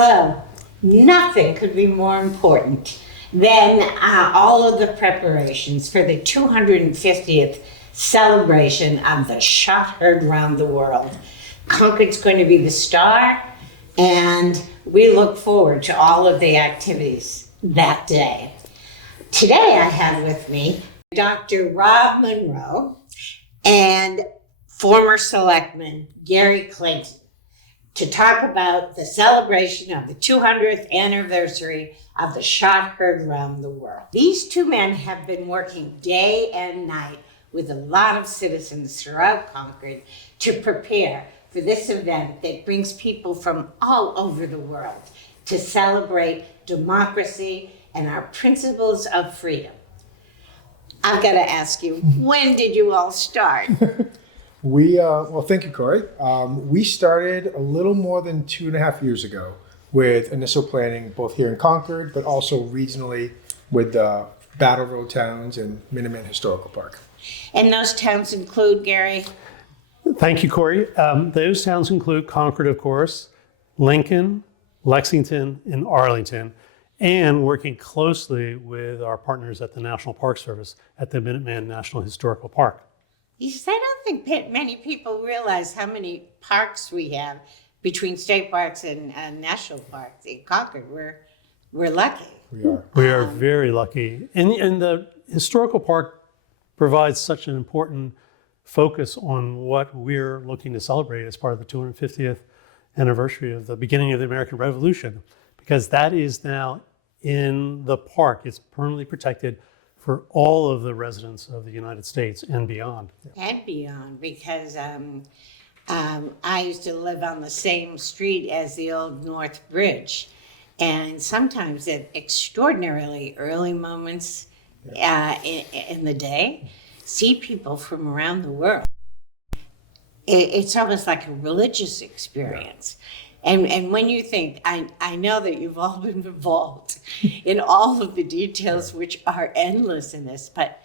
Hello. Nothing could be more important than all of the preparations for the 250th celebration of the shot heard around the world. Concord's going to be the star, and we look forward to all of the activities that day. Today I have with me Dr. Rob Munroe and former selectman Gary Clayton to talk about the celebration of the 200th anniversary of the shot heard around the world. These two men have been working day and night with a lot of citizens throughout Concord to prepare for this event that brings people from all over the world to celebrate democracy and our principles of freedom. I've got to ask you, when did you all start? Well, thank you, Cory. We started a little more than 2.5 years ago with initial planning, both here in Concord, but also regionally with the Battle Road towns and Minuteman Historical Park. And those towns include, Gary? Thank you, Cory. Those towns include Concord, of course, Lincoln, Lexington, and Arlington, and working closely with our partners at the National Park Service at the Minuteman National Historical Park. Yes, I don't think many people realize how many parks we have between state parks and national parks in Concord. We're lucky. We are very lucky. And the historical park provides such an important focus on what we're looking to celebrate as part of the 250th anniversary of the beginning of the American Revolution, because that is now in the park. It's permanently protected for all of the residents of the United States and beyond. And beyond, because I used to live on the same street as the old North Bridge. And sometimes at extraordinarily early moments in the day, see people from around the world. It's almost like a religious experience. And when you think, I know that you've all been involved in all of the details, which are endless in this, but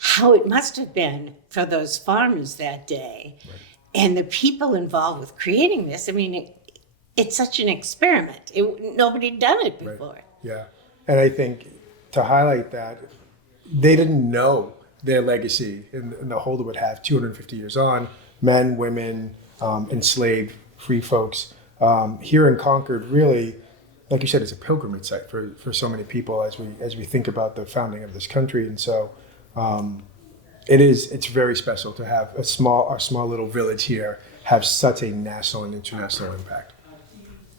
how it must have been for those farmers that day, right, and the people involved with creating this. I mean, it's such an experiment. Nobody had done it before. Right. Yeah, and I think to highlight that, they didn't know their legacy and the hold it would have 250 years on, men, women, enslaved, free folks. Here in Concord, really, like you said, it's a pilgrimage site for so many people as we think about the founding of this country. And so it's very special to have a small little village here have such a national and international impact.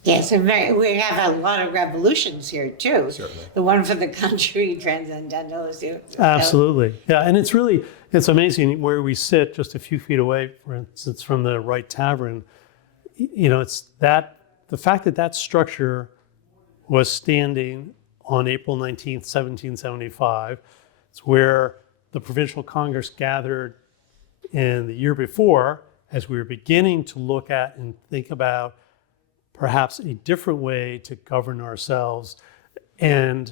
Yes, we have a lot of revolutions here too. Certainly. The one for the country, transcendental. Absolutely. Yeah, and it's amazing where we sit just a few feet away, for instance, from the Wright Tavern. You know, it's the fact that structure was standing on April 19th, 1775. It's where the Provincial Congress gathered in the year before, as we were beginning to look at and think about perhaps a different way to govern ourselves. And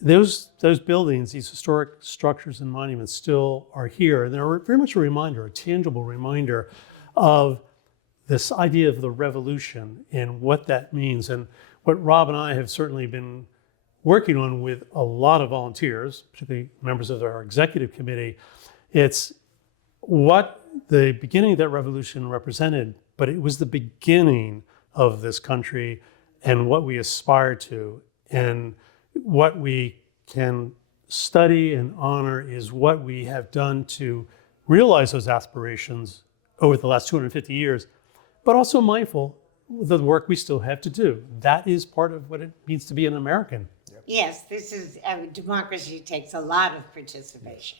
those buildings, these historic structures and monuments still are here. And they're very much a tangible reminder of this idea of the revolution and what that means. And what Rob and I have certainly been working on with a lot of volunteers, particularly members of our executive committee, it's what the beginning of that revolution represented, but it was the beginning of this country and what we aspire to. And what we can study and honor is what we have done to realize those aspirations over the last 250 years, but also mindful of the work we still have to do. That is part of what it means to be an American. Yes, this is democracy takes a lot of participation.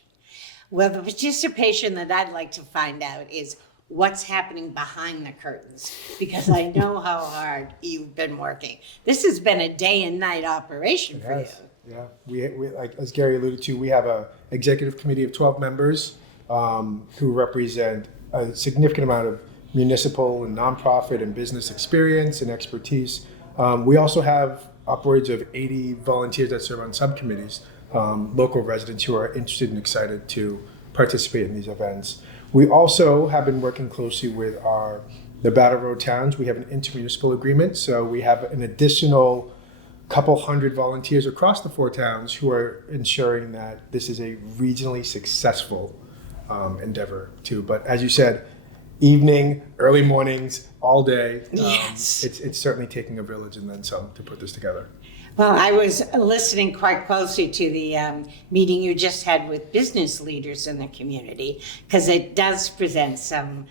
Well, the participation that I'd like to find out is what's happening behind the curtains, because I know how hard you've been working. This has been a day and night operation for you. Yeah, we like, as Gary alluded to, we have an executive committee of 12 members who represent a significant amount of municipal and nonprofit and business experience and expertise. We also have upwards of 80 volunteers that serve on subcommittees, local residents who are interested and excited to participate in these events. We also have been working closely with our the Battle Road towns, we have an intermunicipal agreement. So we have an additional couple hundred volunteers across the 4 towns who are ensuring that this is a regionally successful endeavor too. But as you said, evening, early mornings, all day. Yes. It's certainly taking a village and then some to put this together. Well, I was listening quite closely to the meeting you just had with business leaders in the community, because it does present some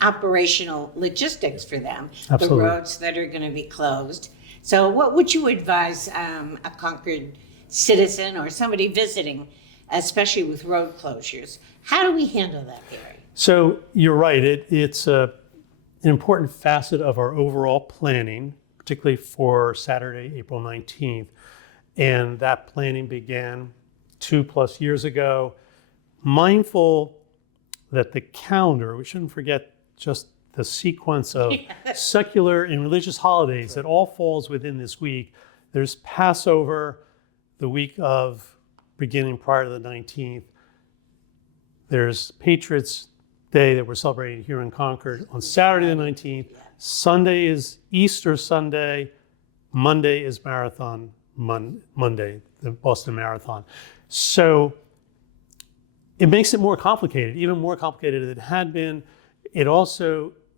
operational logistics for them. Absolutely. The roads that are going to be closed. So what would you advise a Concord citizen or somebody visiting, especially with road closures? How do we handle that, Gary? So you're right. It's an important facet of our overall planning, particularly for Saturday, April 19th. And that planning began 2+ years ago. Mindful that the calendar, we shouldn't forget just the sequence of secular and religious holidays that all falls within this week. There's Passover, the week of beginning prior to the 19th. There's Patriots Day that we're celebrating here in Concord on Saturday the 19th. Sunday is Easter Sunday. Monday is Marathon Monday, the Boston Marathon. So it makes it more complicated, even more complicated than it had been.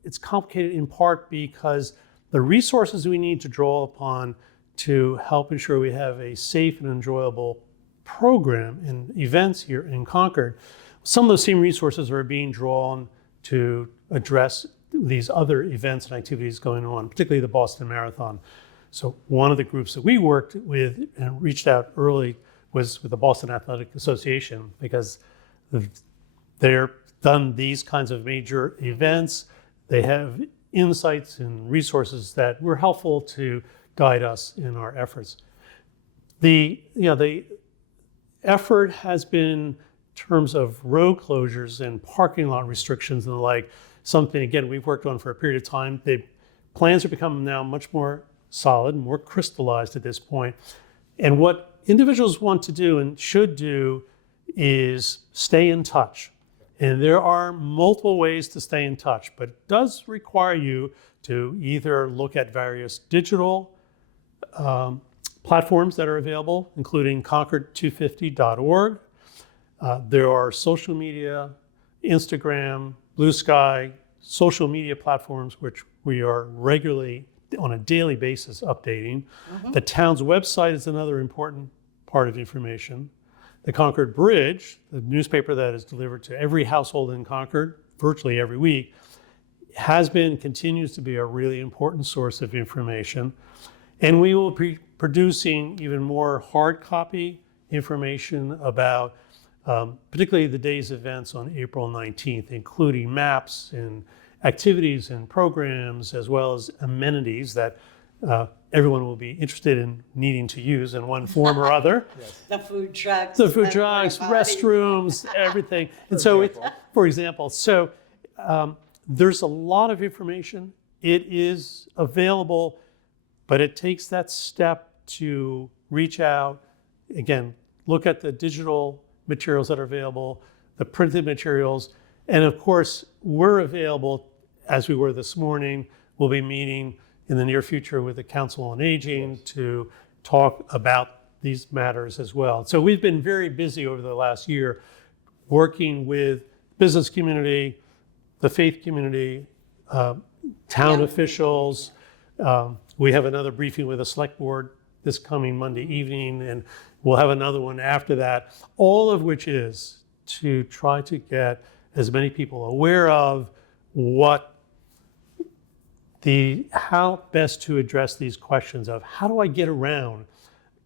It's complicated in part because the resources we need to draw upon to help ensure we have a safe and enjoyable program and events here in Concord, some of those same resources are being drawn to address these other events and activities going on, particularly the Boston Marathon. So one of the groups that we worked with and reached out early was with the Boston Athletic Association, because they're done these kinds of major events. They have insights and resources that were helpful to guide us in our efforts. The effort has been, in terms of road closures and parking lot restrictions and the like, something, again, we've worked on for a period of time. The plans are becoming now much more solid, more crystallized at this point. And what individuals want to do and should do is stay in touch. And there are multiple ways to stay in touch, but it does require you to either look at various digital platforms that are available, including concord250.org. There are social media, Instagram, Blue Sky, social media platforms, which we are regularly on a daily basis updating. Mm-hmm. The town's website is another important part of information. The Concord Bridge, the newspaper that is delivered to every household in Concord virtually every week, has been, continues to be a really important source of information. And we will be producing even more hard copy information about particularly the day's events on April 19th, including maps and activities and programs, as well as amenities that everyone will be interested in needing to use in one form or other. Yes. The food trucks. The food trucks, restrooms, everything. And so it's, for example, so there's a lot of information. It is available, but it takes that step to reach out. Again, look at the digital materials that are available, the printed materials, and of course, we're available, as we were this morning. We'll be meeting in the near future with the Council on Aging to talk about these matters as well. So we've been very busy over the last year working with business community, the faith community, town officials. We have another briefing with the select board this coming Monday evening, and we'll have another one after that, all of which is to try to get as many people aware of how best to address these questions of how do I get around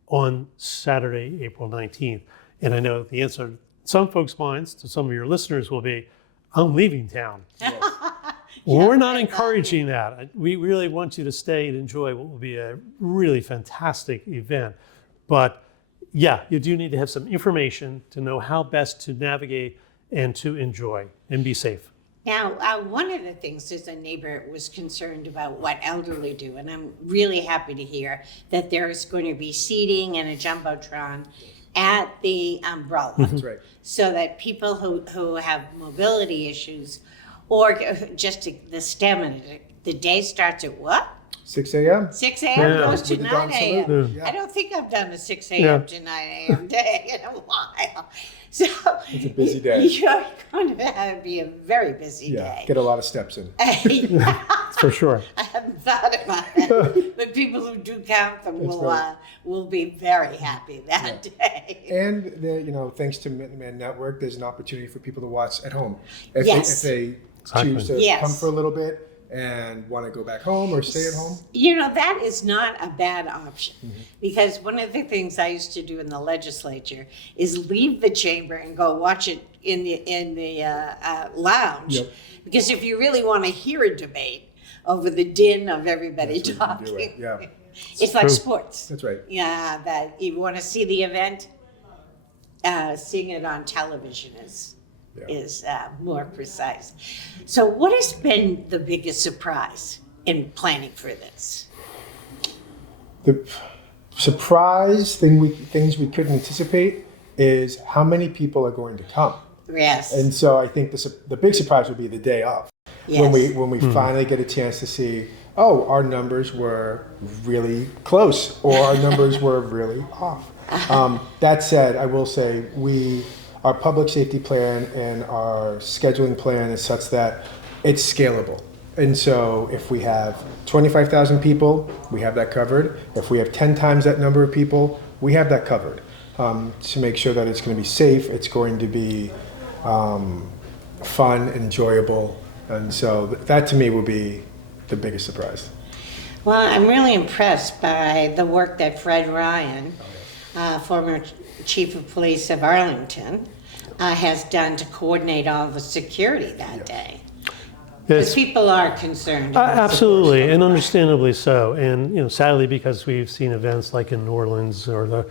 on Saturday, April 19th? And I know the answer in some folks' minds, to some of your listeners, will be, I'm leaving town. Yes. We're not encouraging that. We really want you to stay and enjoy what will be a really fantastic event. But yeah, you do need to have some information to know how best to navigate and to enjoy and be safe. Now, one of the things is a neighbor was concerned about what elderly do, and I'm really happy to hear that there's going to be seating and a jumbotron at the umbrella. That's right. So that people who have mobility issues or just the stamina. The day starts at what? 6 a.m. 6 a.m. Yeah. goes to With the 9 dawn a.m. salute. Yeah. I don't think I've done a 6 a.m. Yeah. to 9 a.m. day in a while. So It's a busy day. You're going to be a very busy Yeah, day. get a lot of steps in. Yeah. For sure. I hadn't thought about that, but people who do count them will be very happy that day. And thanks to Minuteman Network, there's an opportunity for people to watch at home. If Yes. they Exactly. choose to Yes. come for a little bit and want to go back home or stay at home. That is not a bad option, because one of the things I used to do in the legislature is leave the chamber and go watch it in the lounge. Yep. Because if you really want to hear a debate over the din of everybody That's when you do talking, it. Yeah, it's like true. sports. that's right. Yeah, that you want to see the event, seeing it on television is more precise. So, what has been the biggest surprise in planning for this? The things we couldn't anticipate is how many people are going to come. Yes. And so I think the big surprise would be the day of. Yes. When we finally get a chance to see, our numbers were really close or our numbers were really off. That said, I will say our public safety plan and our scheduling plan is such that it's scalable. And so if we have 25,000 people, we have that covered. If we have 10 times that number of people, we have that covered, to make sure that it's going to be safe, it's going to be fun, enjoyable. And so that to me will be the biggest surprise. Well, I'm really impressed by the work that Fred Ryan, former chief of police of Arlington, has done to coordinate all the security that day. Because Yes. people are concerned. about Absolutely, and understandably so. And sadly, because we've seen events like in New Orleans or the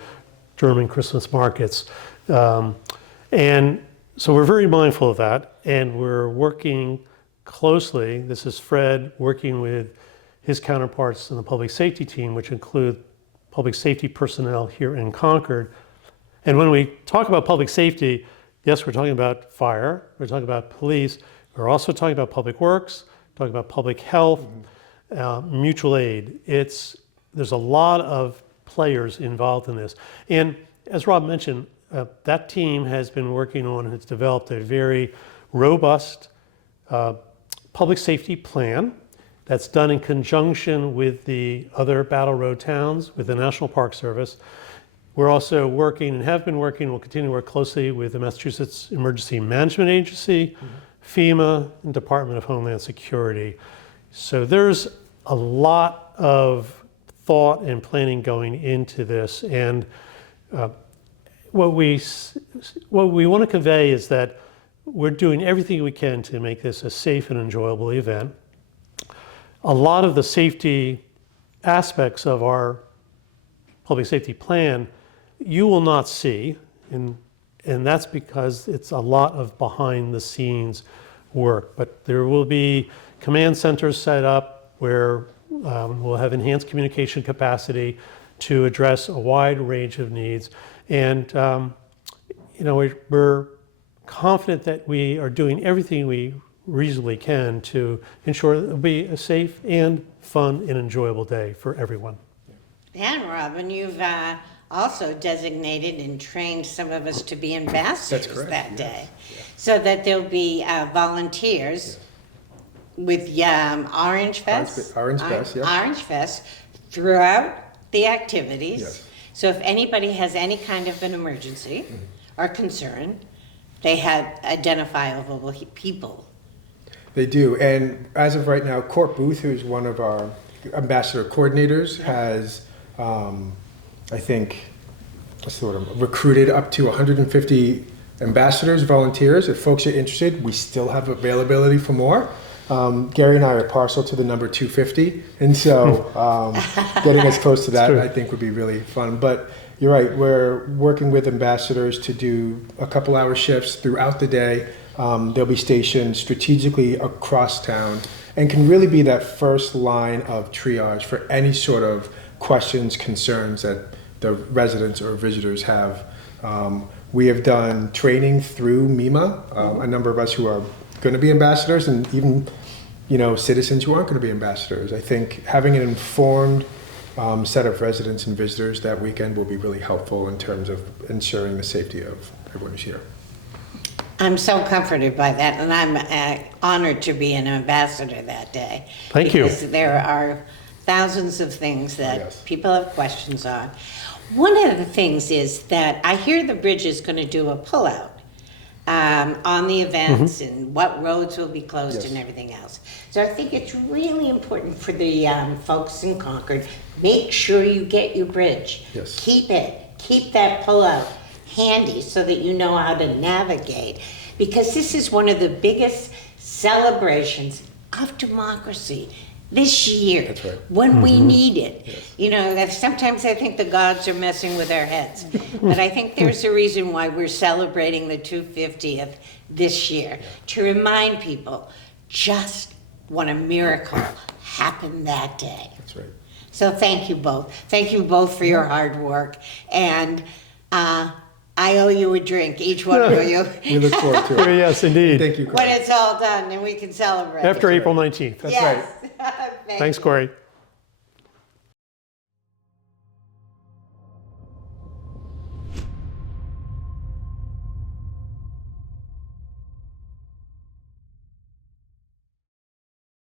German Christmas markets, and so we're very mindful of that, and we're working closely. This is Fred working with his counterparts in the public safety team, which include public safety personnel here in Concord. And when we talk about public safety, yes, we're talking about fire, we're talking about police, we're also talking about public works, talking about public health, mutual aid. There's a lot of players involved in this. And as Rob mentioned, that team has been working on and has developed a very robust public safety plan that's done in conjunction with the other Battle Road towns, with the National Park Service. We're also working and have been working, we'll continue to work closely with the Massachusetts Emergency Management Agency, FEMA, and Department of Homeland Security. So there's a lot of thought and planning going into this. And what we want to convey is that we're doing everything we can to make this a safe and enjoyable event. A lot of the safety aspects of our public safety plan you will not see, and that's because it's a lot of behind the scenes work. But there will be command centers set up where we'll have enhanced communication capacity to address a wide range of needs. And we're confident that we are doing everything we reasonably can to ensure that it'll be a safe and fun and enjoyable day for everyone. And Robin, you've also designated and trained some of us to be ambassadors that day. So that there'll be volunteers with Orange Fest. Orange Fest, yeah. Orange Fest throughout the activities. Yes. So if anybody has any kind of an emergency or concern, they have identifiable people. They do, and as of right now, Court Booth, who's one of our ambassador coordinators, has, I think, recruited up to 150 ambassadors, volunteers. If folks are interested, we still have availability for more. Gary and I are partial to the number 250, and so getting as close to that, I think, would be really fun. But you're right, we're working with ambassadors to do a couple hour shifts throughout the day. They'll be stationed strategically across town and can really be that first line of triage for any sort of questions, concerns that the residents or visitors have. We have done training through MEMA, a number of us who are going to be ambassadors, and even, citizens who aren't going to be ambassadors. I think having an informed set of residents and visitors that weekend will be really helpful in terms of ensuring the safety of everyone who's here. I'm so comforted by that, and I'm honored to be an ambassador that day. Thank you. Because there are thousands of things that Yes. people have questions on. One of the things is that I hear the bridge is going to do a pullout on the events and what roads will be closed Yes. and everything else. So I think it's really important for the folks in Concord, make sure you get your bridge. Yes. Keep that pullout handy so that you know how to navigate, because this is one of the biggest celebrations of democracy this year. That's right. When we need it. Yes. Sometimes I think the gods are messing with our heads, but I think there's a reason why we're celebrating the 250th this year, to remind people just what a miracle happened that day. That's right. So thank you both. Thank you both for your hard work. And I owe you a drink, each one of you, We look forward to it. Yes, indeed. Thank you, when Cory. it's all done and we can celebrate. After right. April 19th. That's Yes. right. Thank Thanks, you. Cory.